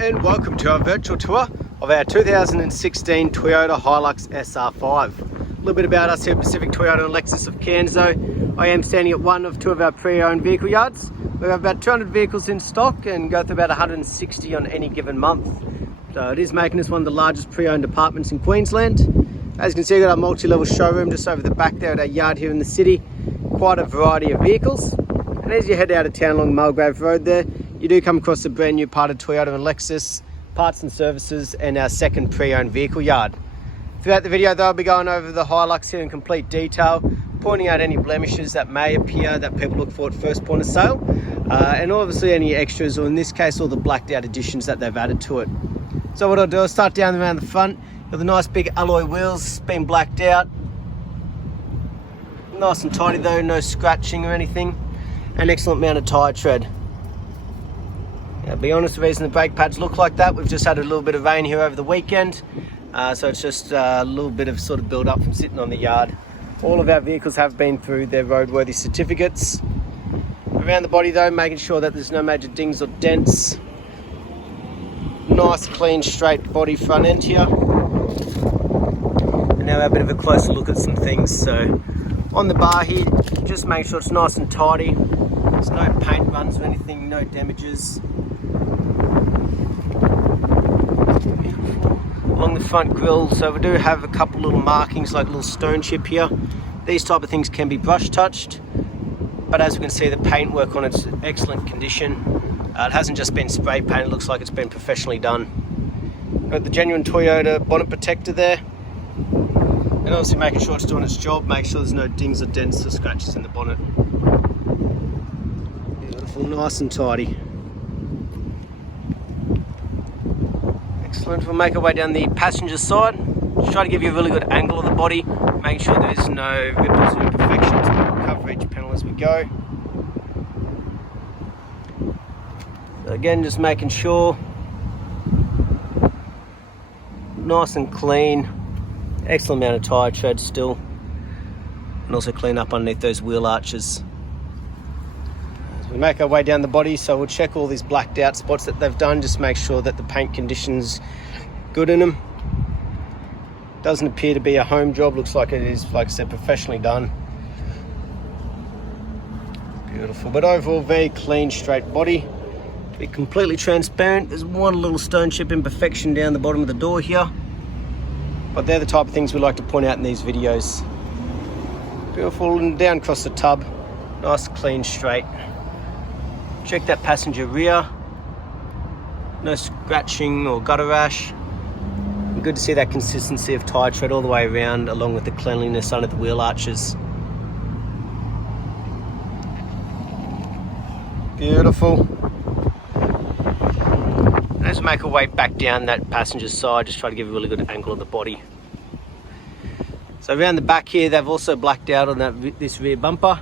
and welcome to our virtual tour of our 2016 Toyota Hilux SR5. A little bit about us here at Pacific Toyota and Lexus of Cairns though. I am standing at one of two of our pre-owned vehicle yards. We have about 200 vehicles in stock and go through about 160 on any given month. So it is making us one of the largest pre-owned departments in Queensland. As you can see, we've got our multi-level showroom just over the back there at our yard here in the city. Quite a variety of vehicles. And as you head out of town along Mulgrave Road there, you do come across a brand new part of Toyota and Lexus, parts and services, and our second pre-owned vehicle yard. Throughout the video though, I'll be going over the Hilux here in complete detail, pointing out any blemishes that may appear that people look for at first point of sale, and obviously any extras, or in this case, all the blacked out additions that they've added to it. So what I'll do is start down around the front. Got the nice big alloy wheels, been blacked out. Nice and tidy though, no scratching or anything. An excellent amount of tyre tread. Now, to be honest, the reason the brake pads look like that, we've just had a little bit of rain here over the weekend, so it's just a little bit of sort of build up from sitting on the yard. All of our vehicles have been through their roadworthy certificates. Around the body though, making sure that there's no major dings or dents. Nice clean straight body front end here. And now a bit of a closer look at some things. So on the bar here, just make sure it's nice and tidy. There's no paint runs or anything, no damages. Along the front grille, so we do have a couple little markings like a little stone chip here. These type of things can be brush touched, but as we can see, the paintwork on it's excellent condition. It hasn't just been spray painted, it looks like it's been professionally done. Got the genuine Toyota bonnet protector there, and obviously making sure it's doing its job, make sure there's no dings or dents or scratches in the bonnet. Beautiful, nice and tidy. Excellent. We'll make our way down the passenger side. Just try to give you a really good angle of the body, making sure there is no ripples or imperfections. We'll cover each panel as we go. So again, just making sure nice and clean. Excellent amount of tyre tread still, and also clean up underneath those wheel arches. We make our way down the body, so we'll check all these blacked out spots that they've done, just make sure that the paint condition's good in them. Doesn't appear to be a home job, looks like it is, like I said, professionally done. Beautiful, but overall very clean, straight body. Be completely transparent. There's one little stone chip imperfection down the bottom of the door here, but they're the type of things we like to point out in these videos. Beautiful, and down across the tub, nice, clean, straight. Check that passenger rear, no scratching or gutter rash. And good to see that consistency of tyre tread all the way around, along with the cleanliness under the wheel arches. Beautiful. And as we make our way back down that passenger side, just try to give a really good angle of the body. So around the back here, they've also blacked out on this rear bumper.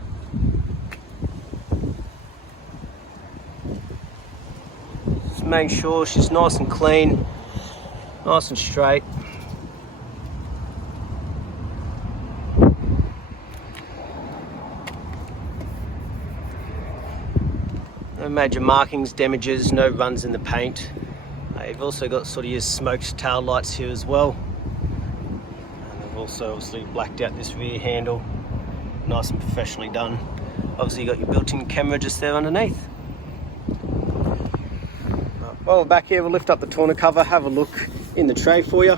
Make sure she's nice and clean, nice and straight. No major markings, damages, no runs in the paint. You've also got sort of your smoked tail lights here as well. And they've also obviously blacked out this rear handle, nice and professionally done. Obviously you've got your built-in camera just there underneath. While we're back here, we'll lift up the tonneau cover, have a look in the tray for you.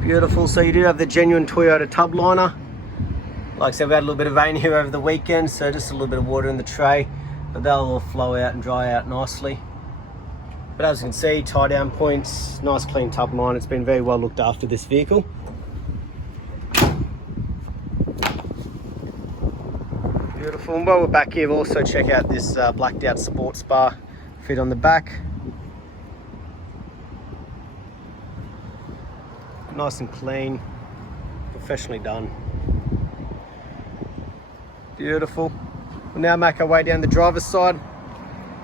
Beautiful, so you do have the genuine Toyota tub liner. Like I said, we had a little bit of rain here over the weekend, so just a little bit of water in the tray, but they'll all flow out and dry out nicely. But as you can see, tie down points, nice clean tub line. It's been very well looked after, this vehicle. Beautiful, and while we're back here, we'll also check out this blacked out sports bar fit on the back. Nice and clean, professionally done. Beautiful. We'll now make our way down the driver's side.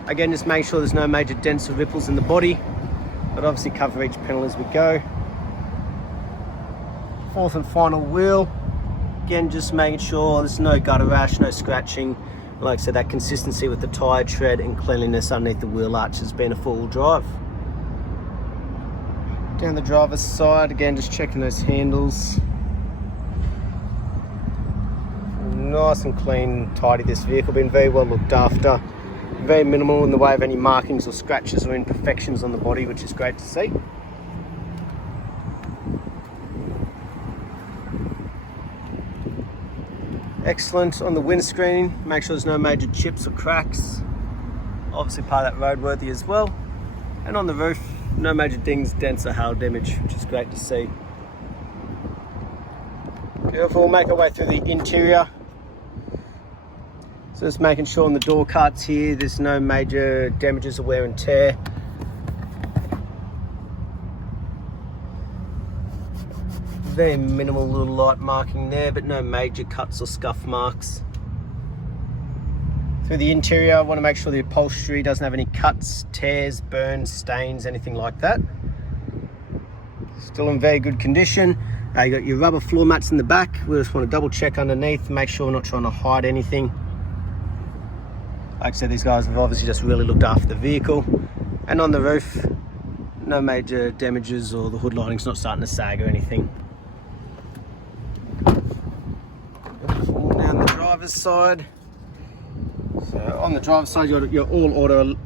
Again, just make sure there's no major dents or ripples in the body, but obviously cover each panel as we go. Fourth and final wheel. Again, just making sure there's no gutter rash, no scratching. Like I said, that consistency with the tyre tread and cleanliness underneath the wheel arch has been a four-wheel drive. Down the driver's side, again, just checking those handles. Nice and clean, tidy, this vehicle, been very well looked after. Very minimal in the way of any markings or scratches or imperfections on the body, which is great to see. Excellent on the windscreen, make sure there's no major chips or cracks. Obviously part of that roadworthy as well. And on the roof, no major dings, dents or hail damage, which is great to see. Beautiful, we'll make our way through the interior. So just making sure on the door cuts here, there's no major damages or wear and tear. Very minimal little light marking there, but no major cuts or scuff marks. Through the interior, I want to make sure the upholstery doesn't have any cuts, tears, burns, stains, anything like that. Still in very good condition. You got your rubber floor mats in the back. We just want to double check underneath, make sure we're not trying to hide anything. Like I said, these guys have obviously just really looked after the vehicle. And on the roof, no major damages or the hood lining's not starting to sag or anything. Down the driver's side. So on the driver's side, you've got your all-auto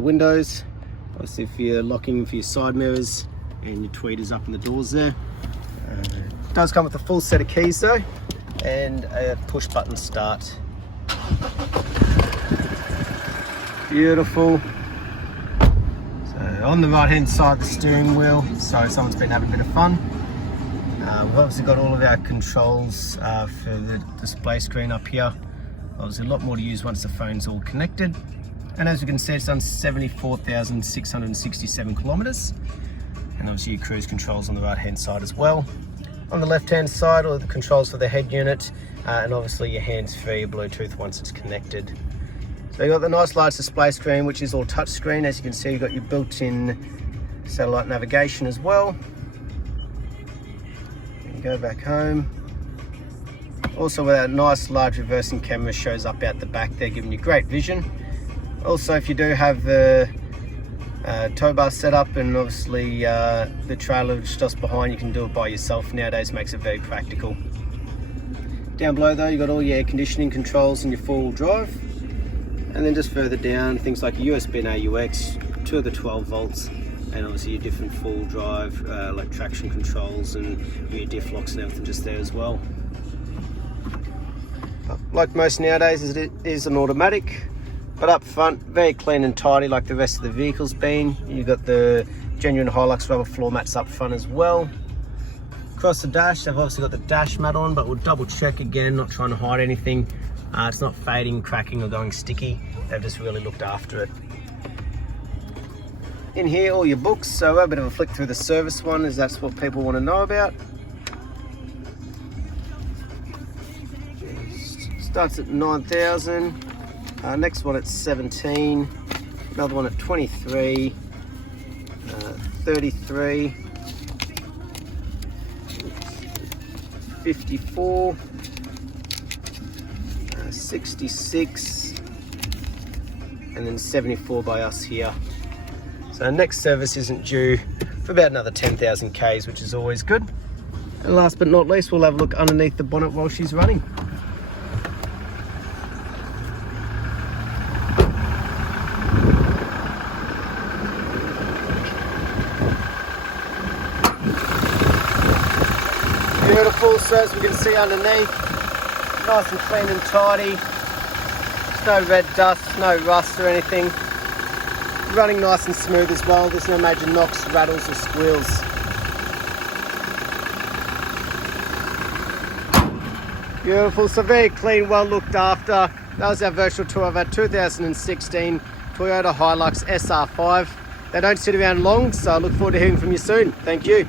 windows. Obviously for your locking for your side mirrors and your tweeters up in the doors there. It does come with a full set of keys though, and a push button start. Beautiful. So on the right hand side of the steering wheel, so someone's been having a bit of fun. We've obviously got all of our controls for the display screen up here. Obviously a lot more to use once the phone's all connected. And as you can see, it's done 74,667 kilometers. And obviously your cruise controls on the right hand side as well. On the left hand side, all the controls for the head unit, and obviously your hands-free Bluetooth once it's connected. So you've got the nice large display screen, which is all touch screen. As you can see, you've got your built-in satellite navigation as well. You go back home. Also with that nice large reversing camera shows up out the back there, giving you great vision. Also, if you do have the tow bar set up and obviously the trailer just behind, you can do it by yourself nowadays, makes it very practical. Down below though, you've got all your air conditioning controls and your four-wheel drive. And then just further down, things like a USB and AUX, two of the 12 volts, and obviously your different full drive, like traction controls and your diff locks and everything just there as well. Like most nowadays, it is an automatic, but up front, very clean and tidy like the rest of the vehicle's been. You've got the genuine Hilux rubber floor mats up front as well. Across the dash, they've obviously got the dash mat on, but we'll double check again, not trying to hide anything. It's not fading, cracking or going sticky. They've just really looked after it. In here, all your books, so a bit of a flick through the service one, as that's what people want to know about. Starts at 9,000, next one at 17, another one at 23, 33, 54, 66, and then 74 by us here. So next service isn't due for about another 10,000 Ks, which is always good. And last but not least, we'll have a look underneath the bonnet while she's running. Beautiful, so as we can see underneath, nice and clean and tidy. There's no red dust, no rust or anything. Running nice and smooth as well. There's no major knocks, rattles or squeals. Beautiful, so very clean, well looked after. That was our virtual tour of our 2016 Toyota Hilux SR5. They don't sit around long, so I look forward to hearing from you soon. Thank you.